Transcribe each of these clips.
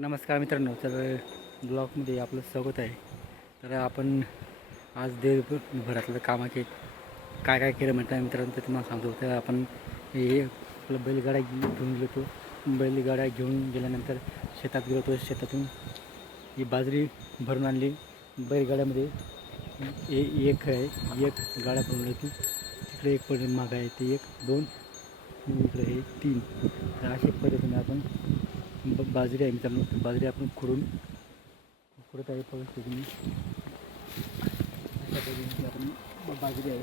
नमस्कार मित्रांनो तर ब्लॉगमध्ये आपलं स्वागत आहे. तर आपण आज देवभरातलं कामाचे काय काय केलं म्हणता मित्रांनो ते तुम्हाला सांगतो. तर आपण हे आपलं बैलगाड्या घेऊन गेलो. होतो बैलगाड्या घेऊन गेल्यानंतर शेतात गेलो होतो. शेतातून ही बाजरी भरून आणली. बैलगाड्यामध्ये ए एक आहे. एक गाड्या भरून होती तिकडे एक पडून माग आहे. ते एक दोन इकडे हे तीन. तर अशा पद्धतीने आपण बाजरी आहे मित्रांनो. बाजरी आपण खुडून खुडत आहे पाहू शकतो तुम्ही आपण बाजरी आहे.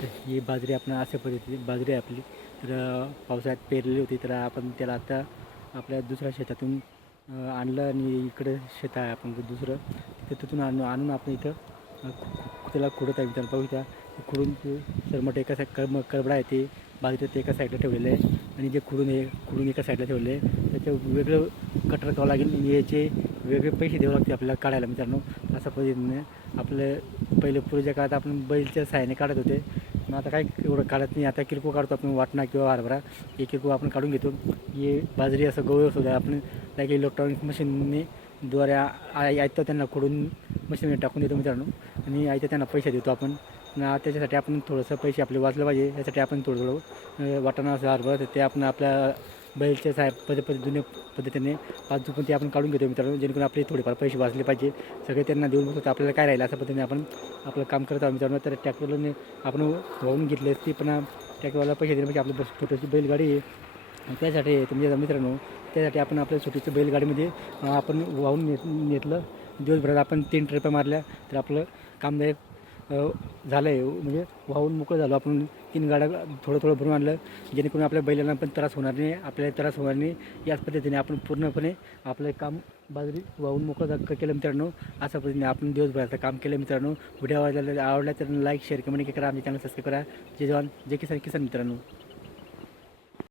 तर ही बाजरी आपण अशा पद्धतीने बाजरी आहे आपली. तर पावसाळ्यात पेरलेली होती तर आपण त्याला आता आपल्या दुसऱ्या शेतातून आणलं आणि इकडे शेत आहे आपण दुसरं. तिथून आणून आणून आपण इथं त्याला खुडत आहे मित्रांनो पाहू त्या खुडून ते सरमट एका साईड कर्म करबडा आहे ते बाजरी ते एका साईडला ठेवलेलं आहे. आणि जे खुडून आहे खुडून एका साईडला ठेवले त्याचे वेगळं कटर करावं लागेल आणि याचे वेगळे पैसे द्यावे लागते आपल्याला काढायला मित्रांनो. अशा पद्धतीने आपलं पहिले पूर्वीच्या काळात आपण बैलच्या सहाय्याने काढत होते. मग आता काय एवढं काढत नाही. आता किरकोळ काढतो आपण वाटणा किंवा हरभरा हे किरकोळ आपण काढून घेतो. हे बाजरी असं गवळ सुद्धा आपण लाईक इलेक्ट्रॉनिक मशीनने द्वारे आयत्या त्यांना खोडून मशीनमध्ये टाकून देतो मित्रांनो. आणि आयत्या त्यांना पैसे देतो आपण. ना त्याच्यासाठी आपण थोडंसं पैसे आपले वाचलं पाहिजे. यासाठी आपण थोडं थोडं वाटाणा असं हरभरा तर ते आपण आपल्या बैलच्या साहेब पद्धत पद जुन्या पद्धतीने पाच पण ते आपण काढून घेतो मित्रांनो. जेणेकरून आपले थोडेफार पैसे वाचले पाहिजे. सगळे त्यांना देऊन बसतो तर आपल्याला काय राहिलं अशा पद्धतीने आपण आपलं काम करत आहोत मित्रांनो. तर ट्रॅक्टरने आपण वाहून घेतले असते पण ट्रॅक्टरवाला पैसे देण्यापेक्षा आपली बस छोटीशी बैलगाडी आहे. आणि त्यासाठी तुमच्या मित्रांनो त्यासाठी आपण आपल्या छोटीच्या बैलगाडीमध्ये आपण वाहून नेत नेतलं. दिवसभरात आपण तीन ट्रिपा मारल्या तर आपलं कामदायक झालं आहे म्हणजे वाहून मोकळं झालो. आपण तीन गाड्या थोडं थोडं भरून आणलं. जेणेकरून आपल्या बैलांना पण त्रास होणार नाही आपल्याला त्रास होणार नाही. याच पद्धतीने आपण पूर्णपणे आपलं काम बाजरी वाहून मोकळं केलं मित्रांनो. अशा पद्धतीने आपण दिवसभराचं काम केलं मित्रांनो. व्हिडिओ आवडला आवडला तर लाईक शेअर कमेंट करा. आमच्या चॅनल सबस्क्राईब करा. जय जवान. जय किसान किसान मित्रांनो.